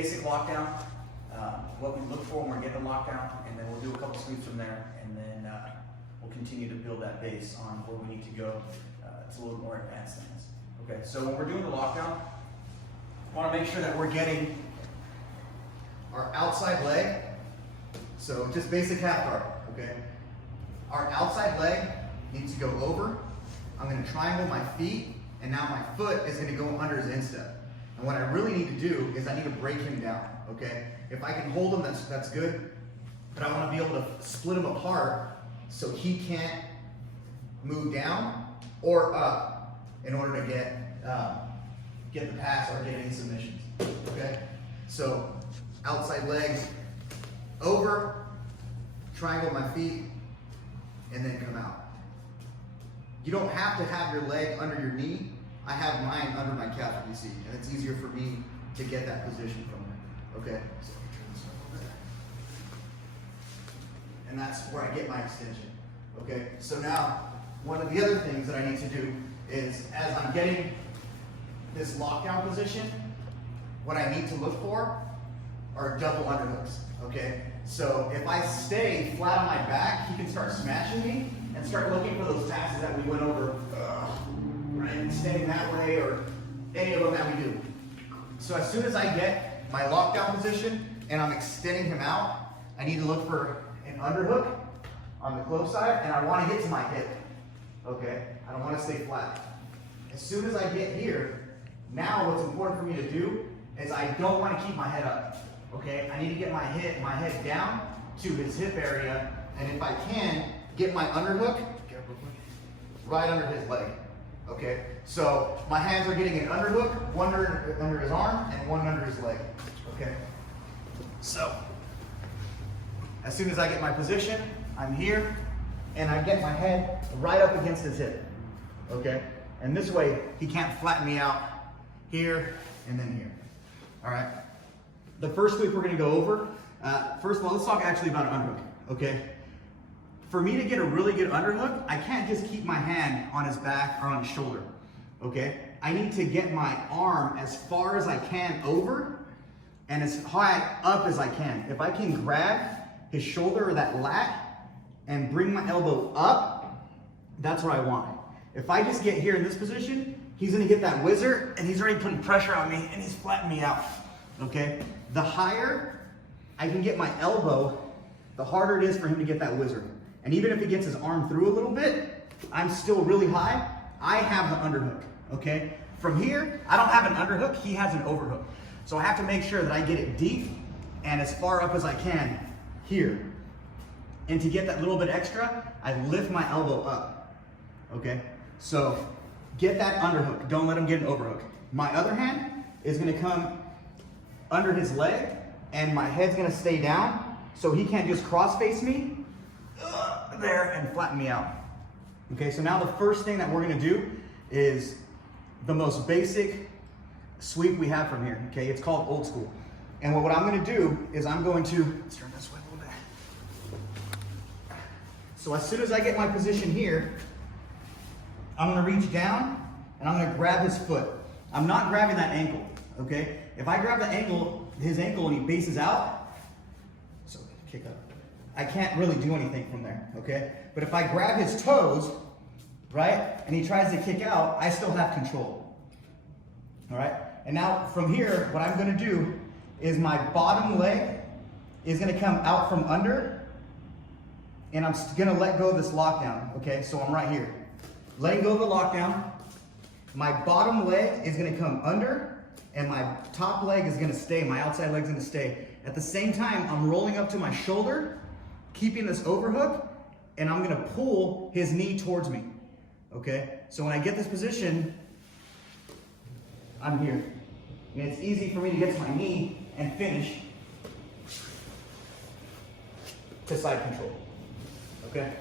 basic lockdown, what we look for when we're getting a lockdown, and then we'll do a couple sweeps from there, and then we'll continue to build that base on where we need to go. It's a little more advanced than this. Okay, so when we're doing the lockdown, I want to make sure that we're getting our outside leg. So just basic half guard, okay? Our outside leg needs to go over. I'm going to triangle my feet, and now my foot is going to go under his instep. And what I really need to do is I need to break him down, okay? If I can hold him, that's good, but I want to be able to split him apart so he can't move down or up in order to get the pass or get any submissions, okay? So outside legs over, triangle my feet, and then come out. You don't have to have your leg under your knee. I have mine under my calf, if you see, and it's easier for me to get that position from there, okay? So turn this over there. And that's where I get my extension, okay? So now, one of the other things that I need to do is, as I'm getting this lockdown position, what I need to look for are double underhooks, okay? So if I stay flat on my back, he can start smashing me and start looking for those passes that we went over, right? Staying that way, or any of them that we do. So as soon as I get my lockdown position and I'm extending him out, I need to look for an underhook on the close side, and I want to get to my hip, okay? I don't want to stay flat. As soon as I get here, now what's important for me to do is I don't want to keep my head up, okay? I need to get my head down to his hip area, and if I can, get my underhook right under his leg, okay? So my hands are getting an underhook, one under his arm and one under his leg, okay? So as soon as I get my position, I'm here, and I get my head right up against his hip, okay? And this way, he can't flatten me out here and then here, all right? The first sweep we're gonna go over, first of all, let's talk actually about an underhook, okay? For me to get a really good underhook, I can't just keep my hand on his back or on his shoulder, okay? I need to get my arm as far as I can over and as high up as I can. If I can grab his shoulder or that lat and bring my elbow up, that's what I want. If I just get here in this position, he's gonna get that whizzer and he's already putting pressure on me and he's flattening me out, okay? The higher I can get my elbow, the harder it is for him to get that whizzer. And even if he gets his arm through a little bit, I'm still really high. I have the underhook, okay? From here, I don't have an underhook, he has an overhook. So I have to make sure that I get it deep and as far up as I can here. And to get that little bit extra, I lift my elbow up, okay? So get that underhook, don't let him get an overhook. My other hand is gonna come under his leg and my head's gonna stay down so he can't just cross face me there and flatten me out. Okay, so now the first thing that we're gonna do is the most basic sweep we have from here, okay? It's called old school. And what I'm gonna do is I'm going to, let's turn this way a little bit. So as soon as I get my position here, I'm gonna reach down and I'm gonna grab his foot. I'm not grabbing that ankle, okay? If I grab the ankle, his ankle, and he bases out, so kick up. I can't really do anything from there, okay? But if I grab his toes, right, and he tries to kick out, I still have control, all right? And now from here, what I'm gonna do is my bottom leg is gonna come out from under, and I'm gonna let go of this lockdown, okay? So I'm right here. Letting go of the lockdown, my bottom leg is gonna come under, and my top leg is gonna stay, my outside leg's gonna stay. At the same time, I'm rolling up to my shoulder, keeping this overhook, and I'm gonna pull his knee towards me, okay? So when I get this position, I'm here. And it's easy for me to get to my knee and finish to side control, okay?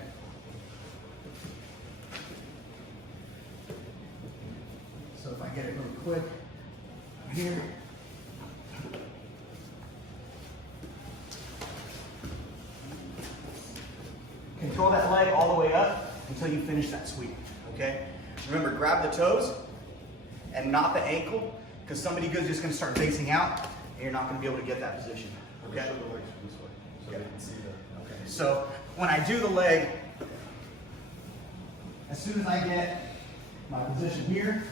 So if I get it really quick, I'm here. Control that leg all the way up until you finish that sweep, okay? Remember, grab the toes and not the ankle, because somebody good's just gonna start basing out and you're not going to be able to get that position. Okay? Show the legs this way so they can see that. Okay. So when I do the leg, as soon as I get my position here,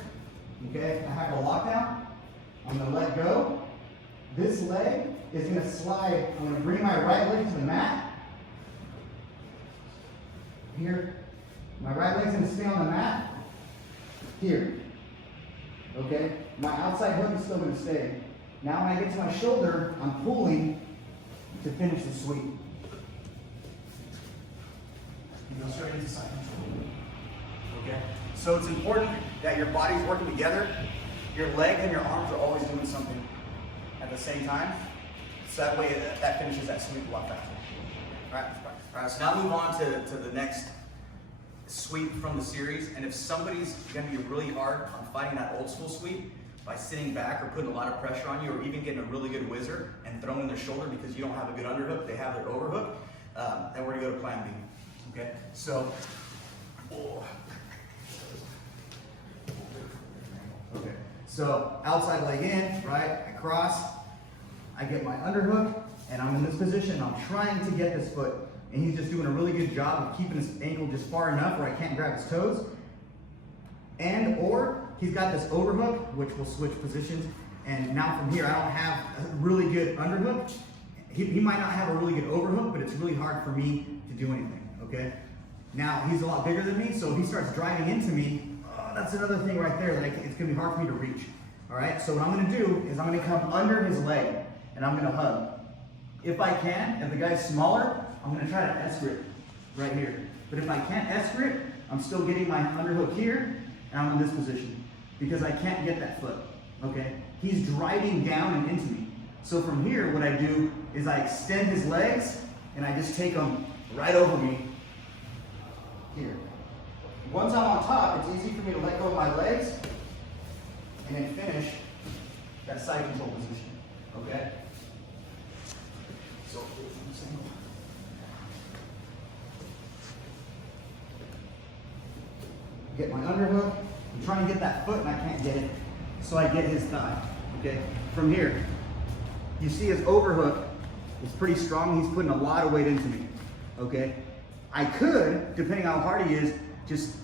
okay, I have the lockdown, I'm going to let go. This leg is going to slide. I'm going to bring my right leg to the mat. Here. My right leg's going to stay on the mat. Here. Okay? My outside hook is still going to stay. Now when I get to my shoulder, I'm pulling to finish the sweep. You go straight into side control. Okay? So it's important that your body's working together. Your legs and your arms are always doing something at the same time. So that way that finishes that sweep a lot faster. Alright, so now move on to the next sweep from the series. And if somebody's going to be really hard on fighting that old school sweep by sitting back or putting a lot of pressure on you, or even getting a really good whizzer and throwing their shoulder because you don't have a good underhook, they have their overhook, then we're going to go to plan B. Okay, so, okay, so outside leg in, right, I cross, I get my underhook, and I'm in this position, I'm trying to get this foot, and he's just doing a really good job of keeping his ankle just far enough where I can't grab his toes, or he's got this overhook, which will switch positions, and now from here I don't have a really good underhook. He might not have a really good overhook, but it's really hard for me to do anything, okay? Now, he's a lot bigger than me, so if he starts driving into me, that's another thing right there that it's gonna be hard for me to reach, all right? So what I'm gonna do is I'm gonna come under his leg, and I'm gonna hug. If I can, if the guy's smaller, I'm gonna try to S-grip right here. But if I can't S-grip, I'm still getting my underhook here, and I'm in this position, because I can't get that foot, okay? He's driving down and into me. So from here, what I do is I extend his legs, and I just take them right over me here. Once I'm on top, it's easy for me to let go of my legs, and then finish that side control position, okay? So, get my underhook. I'm trying to get that foot and I can't get it. So I get his thigh, okay? From here, you see his overhook is pretty strong. He's putting a lot of weight into me, okay? I could, depending on how hard he is, just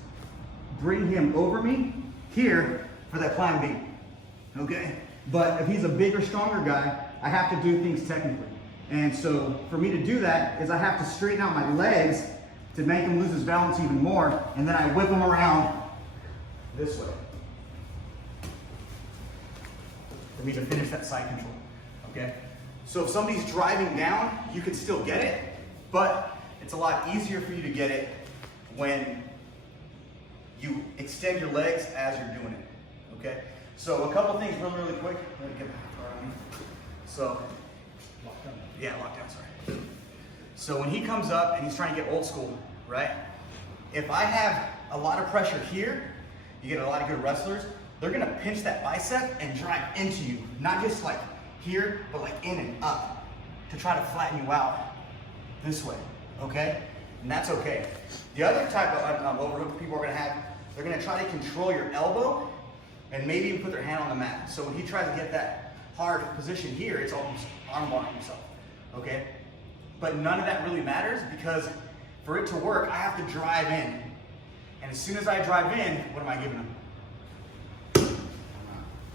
bring him over me here for that plan B, okay? But if he's a bigger, stronger guy, I have to do things technically. And so for me to do that is I have to straighten out my legs to make him lose his balance even more, and then I whip him around this way for me to finish that side control, okay? So if somebody's driving down, you can still get it, but it's a lot easier for you to get it when you extend your legs as you're doing it, okay? So a couple things really quick. Let me get back around me. So, lockdown. Yeah, lockdown, sorry. So when he comes up and he's trying to get old school, right? If I have a lot of pressure here, you get a lot of good wrestlers, they're gonna pinch that bicep and drive into you. Not just like here, but like in and up to try to flatten you out this way, okay? And that's okay. The other type of overhook people are gonna have, they're gonna try to control your elbow and maybe even put their hand on the mat. So when he tries to get that hard position here, it's almost armbarring himself, okay? But none of that really matters because for it to work, I have to drive in. And as soon as I drive in, what am I giving him?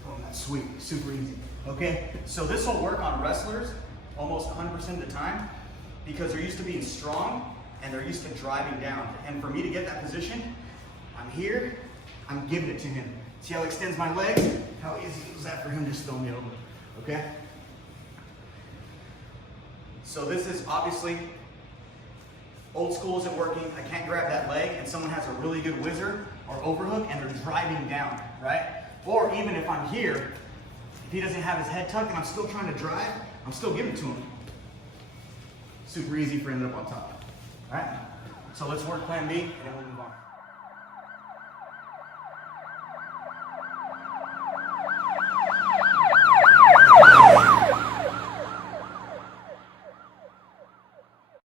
Oh, that's sweet, super easy, okay? So this will work on wrestlers almost 100% of the time because they're used to being strong and they're used to driving down. And for me to get that position, I'm here, I'm giving it to him. See how he extends my legs? How easy was that for him just throwing me over, okay? So this is obviously, old school isn't working. I can't grab that leg and someone has a really good whizzer or overhook and they're driving down, right? Or even if I'm here, if he doesn't have his head tucked and I'm still trying to drive, I'm still giving it to him. Super easy for ending up on top, all right? So let's work plan B and then we'll move on.